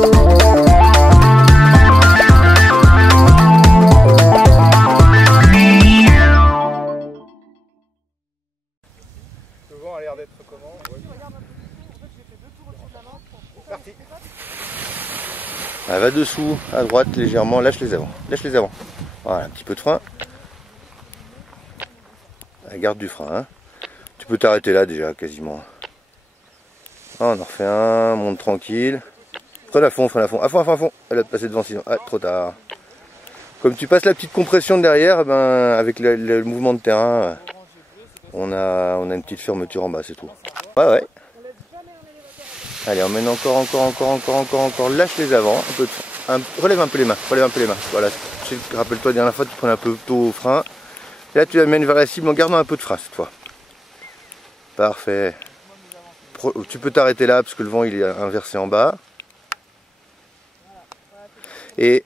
Le vent a l'air d'être comment? Parti. Elle va dessous, à droite légèrement, lâche les avants. Lâche les avants. Voilà, un petit peu de frein. Elle garde du frein. Hein. Tu peux t'arrêter là déjà quasiment. Ah, on en refait un, monte tranquille. Freine à fond, freine à fond. À fond, à fond, à fond. Elle va te passer devant sinon. Ah, trop tard. Comme tu passes la petite compression de derrière, ben, avec le mouvement de terrain, on a une petite fermeture en bas, c'est tout. Ouais, ouais. Allez, emmène encore. Lâche les avants. Un peu de... relève un peu les mains. Voilà. Rappelle-toi, la dernière fois, tu prenais un peu tôt au frein. Là, tu l'amènes vers la cible en gardant un peu de frein cette fois. Parfait. Tu peux t'arrêter là parce que le vent il est inversé en bas. Et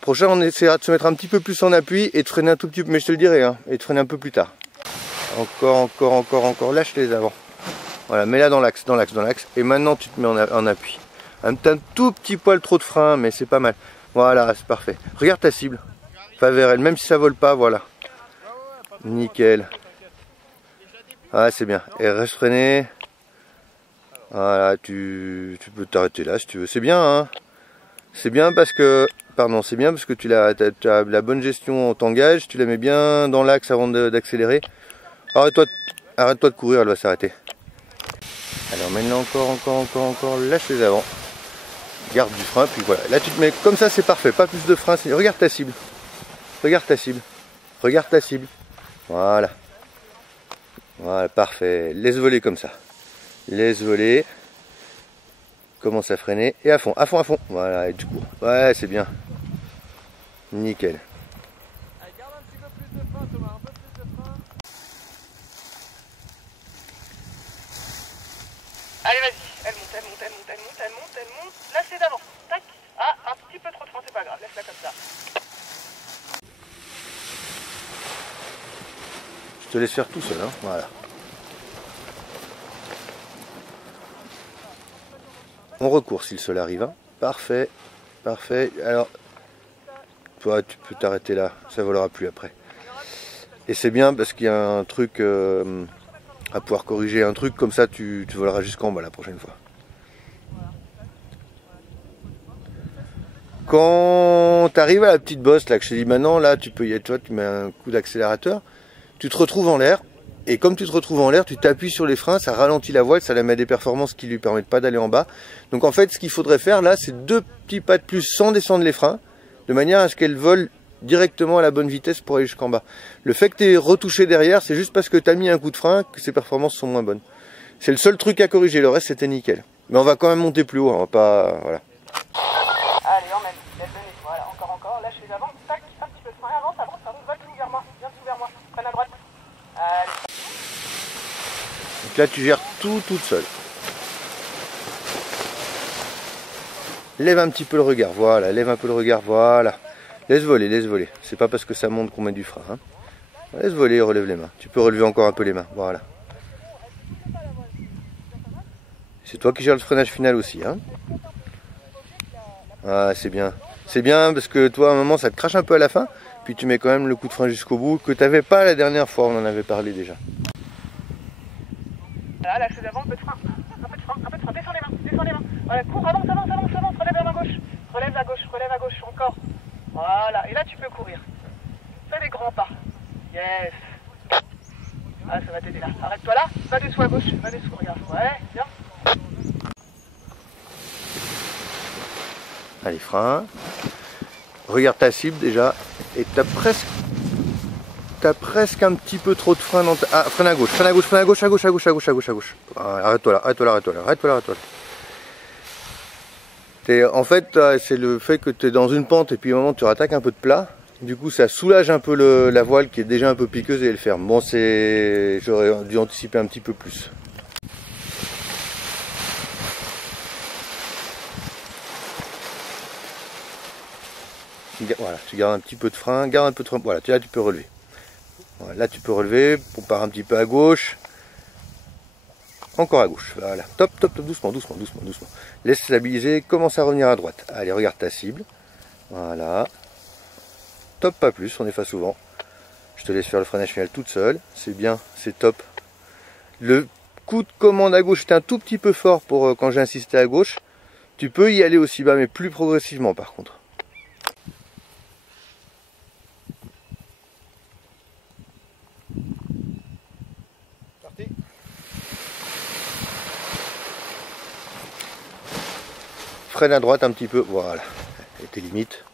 prochain, on essaiera de se mettre un petit peu plus en appui et de freiner un tout petit peu, mais je te le dirai, hein, et de freiner un peu plus tard. Encore. Lâche les avants. Voilà, mets-la dans l'axe. Et maintenant, tu te mets en appui. Un tout petit poil trop de frein, mais c'est pas mal. Voilà, c'est parfait. Regarde ta cible. Va vers elle, même si ça vole pas, voilà. Nickel. Ah, c'est bien. Et reste freiné. Voilà, tu peux t'arrêter là si tu veux. C'est bien, hein. C'est bien parce que tu as la bonne gestion en tangage, tu la mets bien dans l'axe avant d'accélérer. Arrête-toi de courir, elle va s'arrêter. Alors maintenant encore, lâche les avants. Garde du frein, puis voilà. Là tu te mets comme ça, c'est parfait, pas plus de frein. Regarde ta cible. Voilà. Voilà, parfait. Laisse voler comme ça. Laisse voler. Commence à freiner. Et à fond. Voilà, et tu cours. Ouais, c'est bien. Nickel. Allez, garde un petit peu plus de frein, Thomas. Un peu plus de frein. Allez, vas-y. Elle monte. Là, c'est d'avant. Tac. Ah, un petit peu trop de frein, c'est pas grave. Laisse-la comme ça. Je te laisse faire tout seul, hein. Voilà. On recourt si le sol arrive. Hein. Parfait. Alors, toi, tu peux t'arrêter là. Ça volera plus après. Et c'est bien parce qu'il y a un truc à pouvoir corriger. Un truc comme ça, tu voleras jusqu'en bas la prochaine fois. Quand tu arrives à la petite bosse, là, que je te dis maintenant, là, tu mets un coup d'accélérateur. Tu te retrouves en l'air. Et comme tu te retrouves en l'air, tu t'appuies sur les freins, ça ralentit la voile, ça la met à des performances qui lui permettent pas d'aller en bas. Donc en fait, ce qu'il faudrait faire là, c'est 2 petits pas de plus sans descendre les freins, de manière à ce qu'elle vole directement à la bonne vitesse pour aller jusqu'en bas. Le fait que tu aies retouché derrière, c'est juste parce que tu as mis un coup de frein que ses performances sont moins bonnes. C'est le seul truc à corriger, le reste c'était nickel. Mais on va quand même monter plus haut, on va pas... Voilà. Allez, emmène. Voilà, encore. Lâche les avants. Tac, un petit peu de frein. Avance. Va tout vers moi. Viens tout vers moi. Freine à droite. Allez. Donc là tu gères tout toute seule. Lève un petit peu le regard, voilà, Laisse voler. C'est pas parce que ça monte qu'on met du frein. Hein. Laisse voler, relève les mains. Tu peux relever encore un peu les mains, voilà. C'est toi qui gères le freinage final aussi. Hein. Ah, c'est bien. C'est bien parce que toi, à un moment, ça te crache un peu à la fin. Puis tu mets quand même le coup de frein jusqu'au bout que tu n'avais pas la dernière fois, on en avait parlé déjà. Là, lâche les avants, un peu de frein, descends les mains. Voilà, cours, avance, relève à gauche, encore. Voilà, et là tu peux courir. Fais des grands pas. Yes. Ah, ça va t'aider là. Arrête-toi là, va dessous à gauche, regarde. Ouais, bien. Allez, frein. Regarde ta cible déjà. Et t'as presque un petit peu trop de frein dans ta... Ah, freine à gauche. Arrête-toi là. En fait, c'est le fait que tu es dans une pente et puis au moment tu rattaques un peu de plat. Du coup, ça soulage un peu la voile qui est déjà un peu piqueuse et elle ferme. Bon, j'aurais dû anticiper un petit peu plus. Voilà, tu gardes un petit peu de frein, voilà, là tu peux relever. Voilà, là tu peux relever, on part un petit peu à gauche. encore à gauche. Voilà, top, top, top, doucement, doucement, doucement, doucement. Laisse stabiliser, commence à revenir à droite. Allez, regarde ta cible. Voilà. Top, pas plus, on est face au vent. Je te laisse faire le freinage final toute seule. C'est bien, c'est top. Le coup de commande à gauche est un tout petit peu fort pour quand j'ai insisté à gauche. Tu peux y aller aussi bas, mais plus progressivement par contre. Parti. Freine à droite un petit peu, voilà. Et tes limites.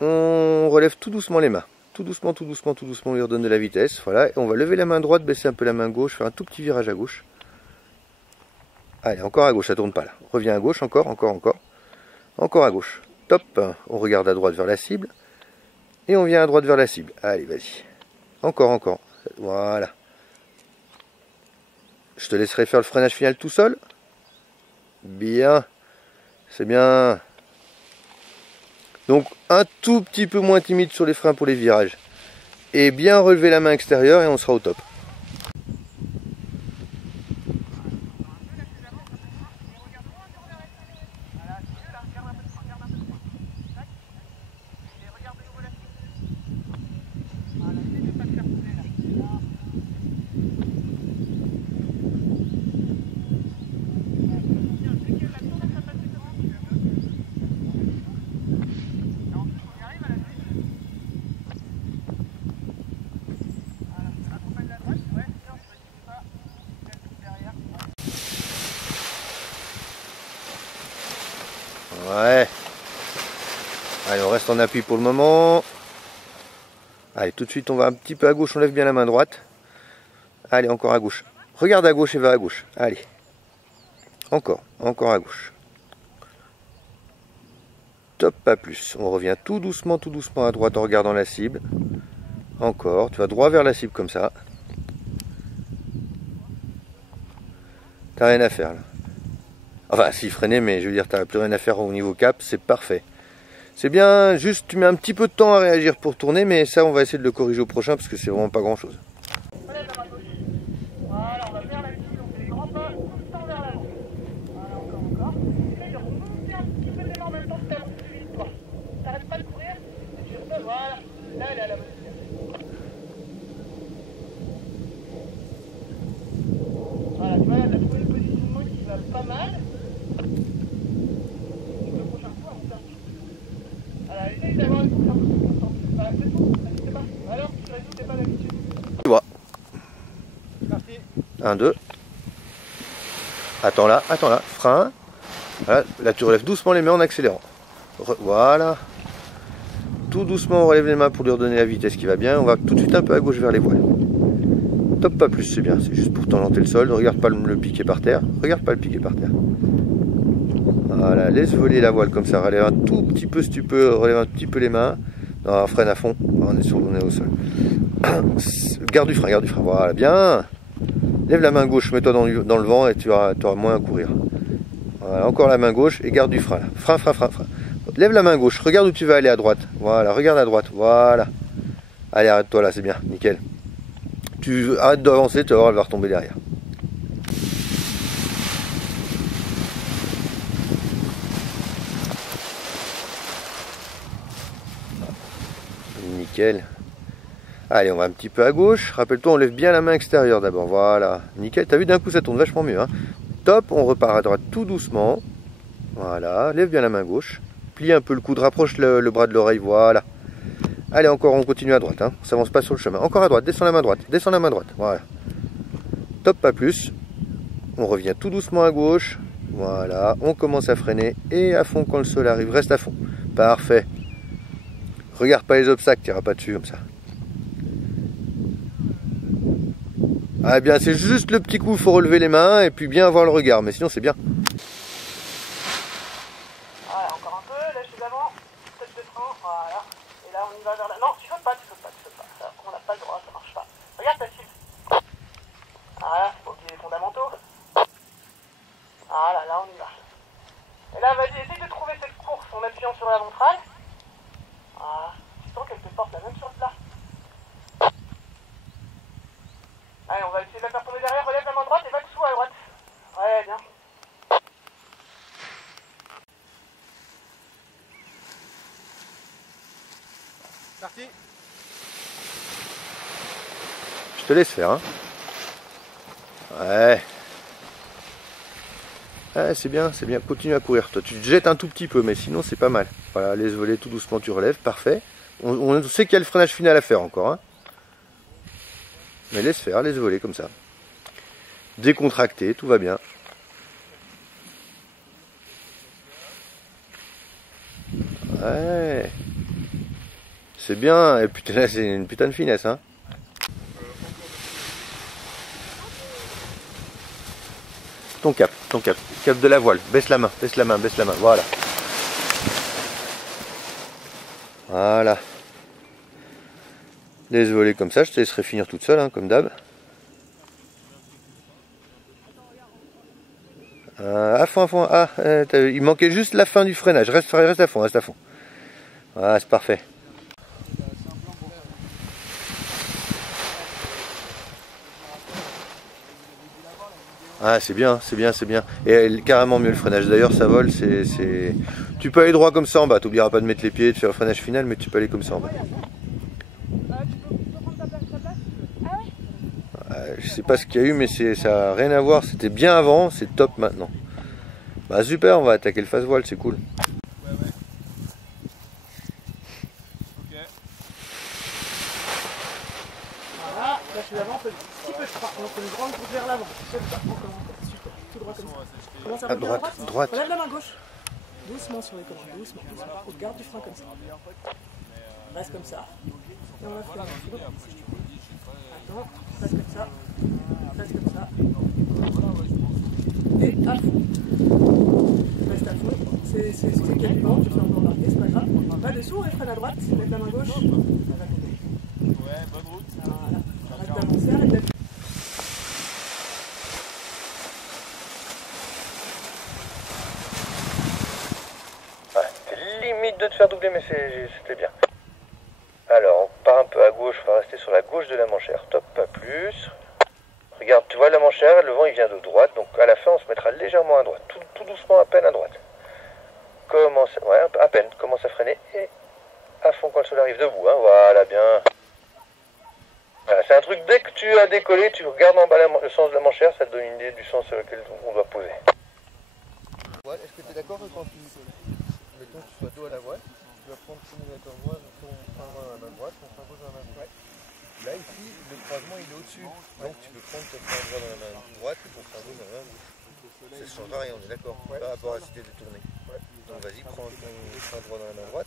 On relève tout doucement les mains. Tout doucement, tout doucement, tout doucement, on lui redonne de la vitesse. Voilà, et on va lever la main droite, baisser un peu la main gauche, faire un tout petit virage à gauche. Allez, encore à gauche, ça tourne pas là. Reviens à gauche, encore, encore, encore. Encore à gauche. Top, on regarde à droite vers la cible. Et on vient à droite vers la cible. Allez, vas-y. Encore, encore. Voilà. Je te laisserai faire le freinage final tout seul. Bien. C'est bien. Donc un tout petit peu moins timide sur les freins pour les virages. Et bien relever la main extérieure et on sera au top. Ouais. Allez, on reste en appui pour le moment. Allez, tout de suite, on va un petit peu à gauche, on lève bien la main droite. Allez, encore à gauche. Regarde à gauche et va à gauche. Allez. Encore, encore à gauche. Top, pas plus. On revient tout doucement à droite en regardant la cible. Encore, tu vas droit vers la cible comme ça. T'as rien à faire là. Enfin, si, freiner, mais je veux dire, t'as plus rien à faire au niveau cap, c'est parfait. C'est bien, juste tu mets un petit peu de temps à réagir pour tourner, mais ça, on va essayer de le corriger au prochain parce que c'est vraiment pas grand chose. Voilà, on va faire la cible, on fait les grands pas, tout le temps vers l'avant. Voilà, encore, encore. Essaye de remonter un petit peu les mains en même temps que talon, plus vite, toi. T'arrêtes pas de courir, et tu reposes, voilà. Là, elle est à la bonne place. Voilà, tu vois, là, t'as trouvé le positionnement qui va pas mal. Le prochain coup, on fait un petit peu. Voilà, essaye d'avoir une course un peu plus constante. Voilà, c'est tout, n'hésitez pas. Alors, tu résout, t'es pas d'habitude. Tu vois. Parti. 1, 2. Attends là, frein. Voilà, là tu relèves doucement les mains en accélérant. Voilà. Tout doucement on relève les mains pour lui redonner la vitesse qui va bien. On va tout de suite un peu à gauche vers les voiles. Top, pas plus, c'est bien. C'est juste pour tangenter le sol. Regarde pas le piquer par terre. Regarde pas le piquer par terre. Voilà, laisse voler la voile comme ça. Relève un tout petit peu si tu peux. Relève un petit peu les mains. Non, freine à fond. On est au sol. Garde du frein. Voilà, bien. Lève la main gauche, mets-toi dans le vent et tu auras moins à courir. Voilà, encore la main gauche et garde du frein. Là. Frein. Lève la main gauche, regarde où tu vas aller à droite. Voilà, regarde à droite. Voilà. Allez, arrête-toi là, c'est bien, nickel. Tu arrêtes d'avancer, tu vas voir, elle va retomber derrière. Nickel. Allez, on va un petit peu à gauche. Rappelle-toi, on lève bien la main extérieure d'abord. Voilà, nickel. T'as vu, d'un coup, ça tourne vachement mieux. Hein. Top, on repart à droite tout doucement. Voilà, lève bien la main gauche. Plie un peu le coude, rapproche le bras de l'oreille. Voilà. Allez, encore, on continue à droite. Hein. On s'avance pas sur le chemin. Encore à droite, descends la main droite. Voilà. Top, pas plus. On revient tout doucement à gauche. Voilà, on commence à freiner. Et à fond quand le sol arrive. Reste à fond. Parfait. Regarde pas les obstacles, tu n'iras pas dessus comme ça. Ah bien, c'est juste le petit coup, il faut relever les mains et puis bien avoir le regard, mais sinon c'est bien. Voilà, encore un peu, lâche les avant, tête de frein, voilà. Et là on y va vers la... Non, tu sautes pas. Ça, on n'a pas le droit, ça marche pas. Regarde ta cible. Voilà, faut qu'il y ait les fondamentaux. Voilà, là on y va. Et là, vas-y, essaye de trouver cette course en appuyant sur la ventrale. Voilà, tu sens qu'elle te porte la même sur le plat. Allez, on va essayer de la faire tomber derrière, relève la main droite et va dessous. tout à droite. Ouais, bien. Parti. Je te laisse faire, hein. Ouais. Ouais, c'est bien, continue à courir. Toi, tu te jettes un tout petit peu, mais sinon, c'est pas mal. Voilà, laisse voler tout doucement, tu relèves, parfait. On sait qu'il y a le freinage final à faire encore, hein. Mais laisse faire, laisse voler comme ça. Décontracté, tout va bien. Ouais. C'est bien, et putain, là, c'est une putain de finesse, hein. Ton cap, cap de la voile, baisse la main, voilà. Voilà. Laisse voler comme ça, je te laisserai finir toute seule, hein, comme d'hab. À fond, ah, il manquait juste la fin du freinage, reste à fond, Voilà, c'est parfait. Ah, c'est bien. Et carrément mieux le freinage. D'ailleurs, ça vole, c'est... Tu peux aller droit comme ça en bas. Tu n'oublieras pas de mettre les pieds, de faire le freinage final, mais tu peux aller comme ça en bas. Je sais pas ce qu'il y a eu, mais ça n'a rien à voir. C'était bien avant, c'est top maintenant. Bah super, on va attaquer le face voile, c'est cool. Voilà, là je suis l'avant, un petit peu de frein, donc une grande pousse vers l'avant. Encore, super, tout droit comme ça. Commence à revenir à droite. Relève la main gauche. Doucement sur les commandes, doucement. Et garde du frein comme ça. Reste comme ça. Et on va freiner. Attends, reste comme ça. Et à fond. Reste à fond. C'est calmant, tu fais un peu embarquer, c'est pas grave. Va dessous et freine à droite, mets la main gauche. Ouais, bonne route. Voilà. Arrête d'avancer, arrête d'être. Ouais, c'était limite de te faire doubler, mais c'était bien. Alors, on part un peu à gauche, on va rester sur la gauche de la manchère. Top, pas plus. Regarde, tu vois la manchère, le vent il vient de droite, donc à la fin on se mettra légèrement à droite, tout doucement, à peine à droite. Ouais, à peine, commence à freiner et à fond quand le sol arrive debout, hein, voilà, bien. Voilà, c'est un truc, dès que tu as décollé, tu regardes en bas le sens de la manchère, ça te donne une idée du sens auquel on doit poser. Est-ce que tu es d'accord que quand mettons que tu sois dos à la voile, tu vas prendre ton élévateur droit, ton frein dans la main droite, ton frein gauche dans la main gauche. Là ici, le croisement il est au-dessus, donc tu peux prendre ton frein droit dans la main droite et ton frein gauche dans la main gauche. Ça ne changera rien, on est d'accord, par rapport à si tu es détourné. Donc vas-y, prends ton frein droit dans la main droite.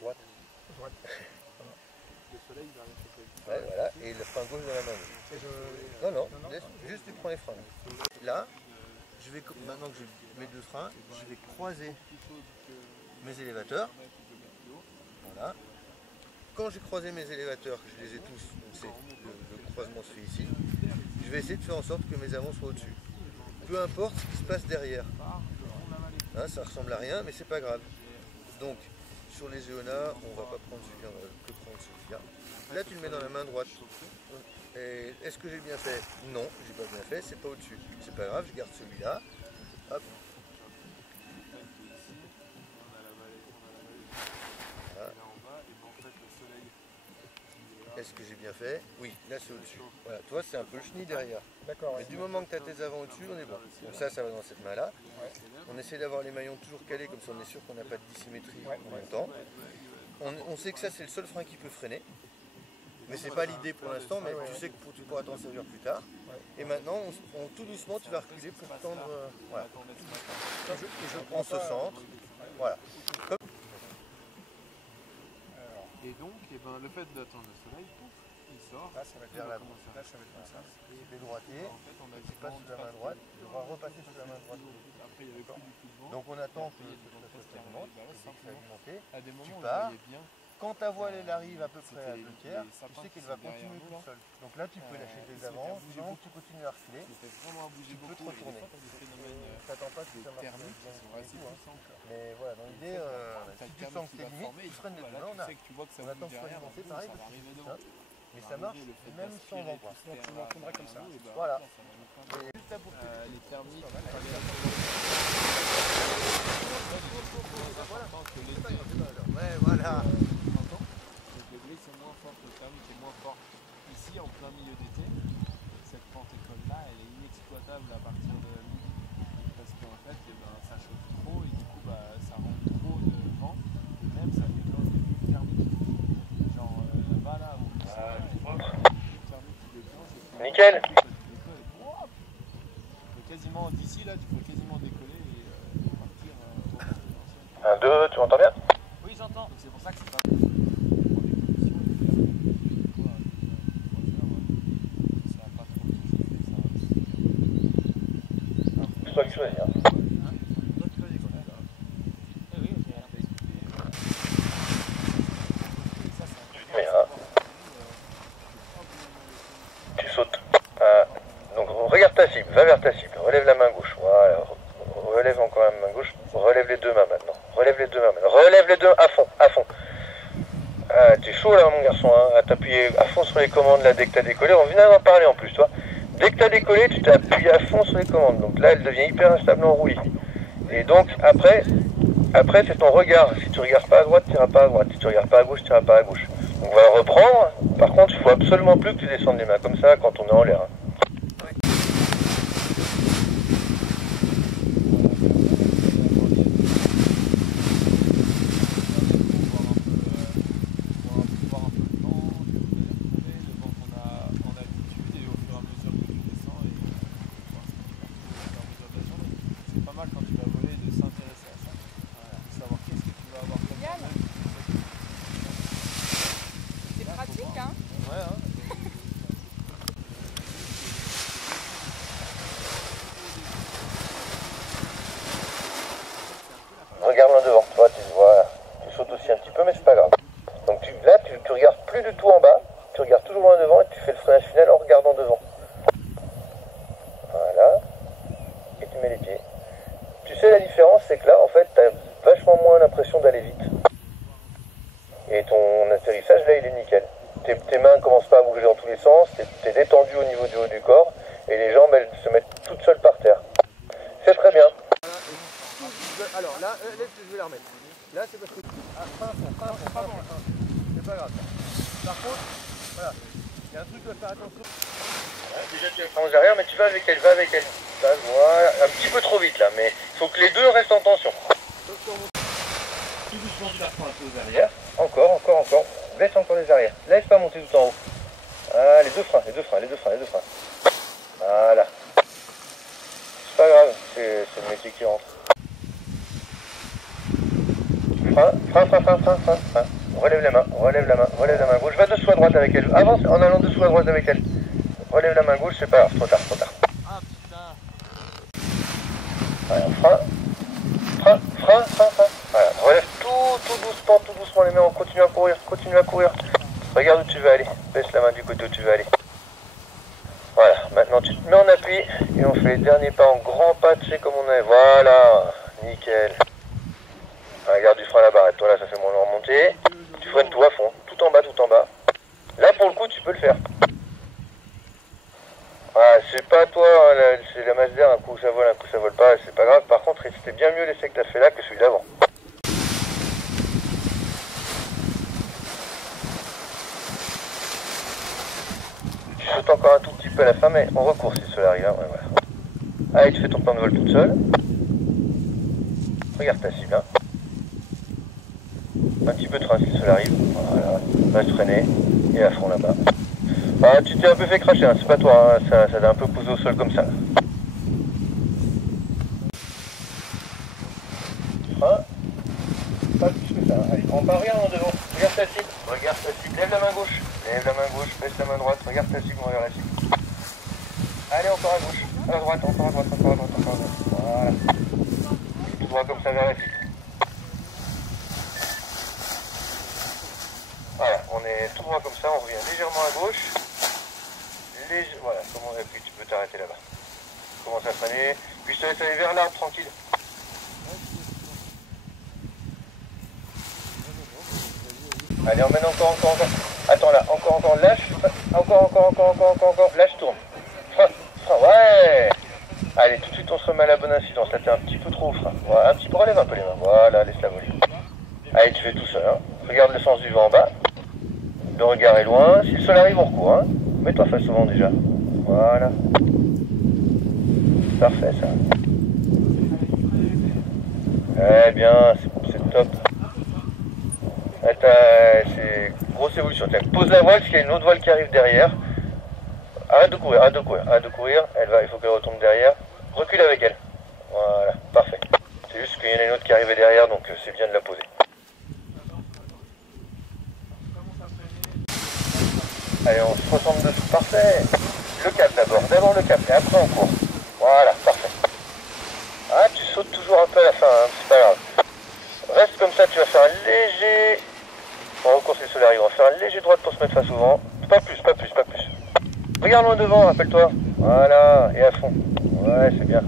Droite. Ouais, voilà, et le frein gauche dans la main gauche. Non, laisse, juste tu prends les freins. Là, maintenant que j'ai mes deux freins, je vais croiser mes élévateurs. Voilà. Quand j'ai croisé mes élévateurs, que je les ai tous, donc le croisement se fait ici, je vais essayer de faire en sorte que mes avants soient au-dessus. Peu importe ce qui se passe derrière. Hein, ça ressemble à rien, mais c'est pas grave. Donc, sur les Eona, on va pas prendre celui-là, on va que prendre celui-là. Là, tu le mets dans la main droite. Est-ce que j'ai bien fait? Non, j'ai pas bien fait, c'est pas au-dessus. C'est pas grave, je garde celui-là. Hop. Voilà. Est-ce que j'ai bien fait? Oui, là c'est au-dessus. Voilà, toi c'est un peu le chenille derrière. D'accord. Mais du moment que tu as tes avants au-dessus, on est bon. Donc ça va dans cette main-là. On essaie d'avoir les maillons toujours calés, comme ça on est sûr qu'on n'a pas de dissymétrie en même temps. On sait que ça c'est le seul frein qui peut freiner. Mais c'est pas l'idée pour l'instant, mais tu sais que tu pourras t'en servir plus tard. Et maintenant, tout doucement, tu vas reculer pour tendre. Voilà. On se centre. Voilà. Et donc, le fait d'attendre le soleil, il sort. Là, ça va être vers l'avant. Là, ça va être comme ça. Les droitiers, tu passes sous la main droite, tu devras repasser sous la main droite. Après, il y avait plus du tout de vent. Donc, on attend que ça se alimente. À des moments, tu pars. on voyait bien. Quand ta voile elle arrive à peu près à 2 tiers, tu sais qu'elle va continuer tout seul. Donc là, tu peux lâcher tes avants. Sinon, tu continues à reculer. Tu peux te retourner. T'attends pas que ça marche bien. Mais voilà, dans l'idée, si tu sens que t'es limite, tu freines les deux. On attend que ça soit alimenté, pareil. Mais ça marche même sans vent. Donc tu m'entendrais comme ça. Voilà. Les thermiques, Ouais, voilà. donc le blé c'est moins fort, le thermique est moins fort ici en plein milieu d'été. Cette pente-école là elle est inexploitable à partir de midi parce qu'en fait ça chauffe trop et du coup ça rend trop de vent et même ça déclenche des bulles thermiques. Genre là-bas là où le thermique qui déclenche. Nickel. Quasiment d'ici là tu peux quasiment décoller et partir au 1, 2, tu m'entends bien? Oui j'entends, donc c'est pour ça que c'est pas C'est toi qui choisis. Hein. Tu te mets, hein. Tu sautes. Donc regarde ta cible, va vers ta cible, relève la main gauche. Voilà. Relève encore la main gauche. Relève les deux mains maintenant. Relève les deux mains maintenant. Relève les deux à fond, à fond. Ah, t'es chaud là mon garçon, hein, à t'appuyer à fond sur les commandes là dès que t'as décollé. On vient d'en parler en plus toi. Dès que t'as décollé, tu t'appuies à fond sur les commandes. Donc là elle devient hyper instable en roulis. Et donc après c'est ton regard. Si tu regardes pas à droite, tu iras pas à droite. Si tu regardes pas à gauche, tu iras pas à gauche. Donc on va reprendre. Par contre, il faut absolument plus que tu descendes les mains comme ça quand on est en l'air. Hein. Regarde loin devant, toi, tu sautes aussi un petit peu, mais c'est pas grave. Donc là, tu regardes plus du tout en bas, tu regardes toujours loin devant et tu fais le freinage final en regardant devant. Voilà. Et tu mets les pieds. Tu sais, la différence, c'est que là, en fait, tu as vachement moins l'impression d'aller vite. Et ton atterrissage, là, il est nickel. Tes mains ne commencent pas à bouger dans tous les sens, tu es détendu au niveau du haut du corps, et les jambes, elles se mettent toutes seules par terre. C'est très bien. Alors là, je vais la remettre. Là, c'est parce que... Ah, c'est pas grave. Par contre, voilà, il y a un truc à faire attention. Ouais, déjà, tu vas prendre derrière, mais tu vas avec elle, Voilà, un petit peu trop vite là, mais il faut que les deux restent en tension. Tout doucement, tu la reprends un peu aux arrières. Encore. Baisse encore les arrières. Laisse pas monter tout en haut. Ah, les deux freins. Voilà. C'est pas grave, c'est le métier qui rentre. Frein. Relève la main gauche. Va dessous à droite avec elle. Avance en allant dessous à droite avec elle. Relève la main gauche, c'est pas grave, trop tard. Ah putain. Voilà, frein. Voilà, relève tout doucement les mains, on continue à courir. Regarde où tu veux aller, baisse la main du côté où tu veux aller. Voilà, maintenant tu te mets en appui et on fait les derniers pas en grand pas, tu sais comme on est. Voilà, nickel. Regarde du frein à la barrette, toi là ça fait moins de remonter. Tu freines tout à fond, tout en bas. Là pour le coup tu peux le faire. Ah, c'est pas toi, hein, c'est la masse d'air, un coup ça vole pas, c'est pas grave. Par contre c'était bien mieux l'essai que t'as fait là que celui d'avant. Tu sautes encore un tout petit peu à la fin, mais on recourt si cela arrive. Hein, ouais, voilà. Allez, tu fais ton plan de vol toute seule. Regarde ta cible. Hein. Un petit peu de train si cela arrive. Voilà. Va se freiner. Et à fond là-bas. Ah, tu t'es un peu fait cracher, hein. C'est pas toi. Hein. Ça t'a un peu posé au sol comme ça. Hein. Pas plus que ça. Allez, on part, regarde en devant. Regarde ta cible. Lève la main gauche. Baisse la main droite. Regarde ta cible, regarde la cible. Allez, encore à gauche. À droite, encore à droite. Voilà. Tout droit comme ça vers la cible. Voilà, on est tout droit comme ça, on revient légèrement à gauche. Voilà, et puis tu peux t'arrêter là-bas. Commence à freiner, puis je te laisse aller vers l'arbre tranquille. Allez, emmène encore. Attends là, encore, lâche. Encore. Lâche, tourne. Ouais. Allez, tout de suite on se remet à la bonne incidence. Là t'es un petit peu trop au frein. Voilà, un petit peu, relève un peu les mains. Voilà, laisse la voler. Allez, tu fais tout seul. Hein. Regarde le sens du vent en bas. Le regard est loin. Si le sol arrive, on recourt. Hein. Mets-toi face au vent déjà. Voilà. Parfait ça. Eh bien, c'est top. C'est grosse évolution. Pose la voile parce qu'il y a une autre voile qui arrive derrière. Arrête de courir. Il faut qu'elle retombe derrière. Recule avec elle. Voilà, parfait. C'est juste qu'il y en a une autre qui arrivait derrière, donc c'est bien de la poser. Allez, on se ressemble dessus. Parfait. Le cap d'abord le cap, et après on court. Voilà, parfait. Ah, tu sautes toujours un peu à la fin, hein, c'est pas grave. Reste comme ça, tu vas faire un léger... On recourt si le soleil arrive, on va faire un léger droite pour se mettre face au vent. Pas plus. Regarde loin devant, rappelle-toi. Voilà, et à fond. Ouais, c'est bien.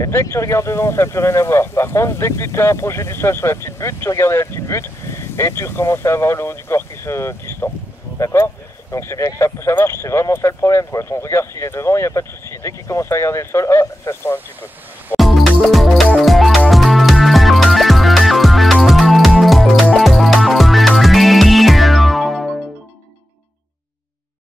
Et dès que tu regardes devant, ça n'a plus rien à voir. Par contre, dès que tu t'es approché du sol sur la petite butte, tu regardais la petite butte et tu recommences à avoir le haut du corps qui se tend. D'accord? Donc c'est bien que ça marche, c'est vraiment ça le problème, quoi. Ton regard, s'il est devant, il n'y a pas de souci. Dès qu'il commence à regarder le sol, ah,